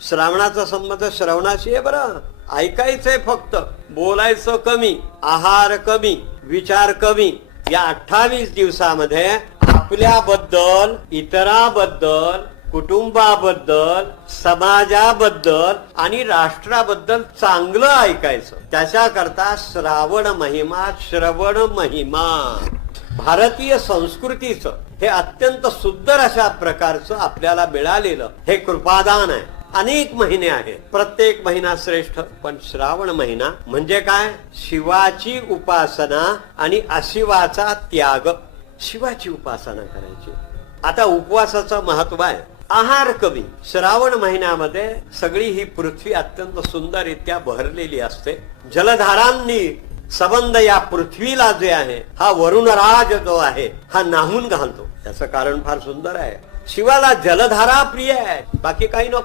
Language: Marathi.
श्रावणाचा संबंध श्रवणाशी आहे बरं. ऐकायचंय फक्त, बोलायचं कमी, आहार कमी, विचार कमी. या 28 दिवसामध्ये आपल्याबद्दल, इतराबद्दल, कुटुंबाबद्दल, समाजाबद्दल आणि राष्ट्राबद्दल चांगलं ऐकायचं. त्याच्याकरता श्रावण महिमा, श्रवण महिमा, भारतीय संस्कृतीचं हे अत्यंत सुंदर अशा प्रकारचं आपल्याला मिळालेलं हे कृपादान आहे. अनेक महिने आहेत, प्रत्येक महिना श्रेष्ठ, पण श्रावण महिना म्हणजे काय? शिवाची उपासना आणि अशिवाचा त्याग. शिवाची उपासना करायची. आता उपवासाचं महत्व आहे. आहार कमी. श्रावण महिन्यामध्ये सगळी ही पृथ्वी अत्यंत सुंदररित्या भरलेली असते. जलधारांनी संबंध या पृथ्वीला जे आहे, हा वरुणराज जो आहे हा नाहून घालतो. त्याचं कारण फार सुंदर आहे. शिवाला जलधारा प्रिय आहे, बाकी काही नको.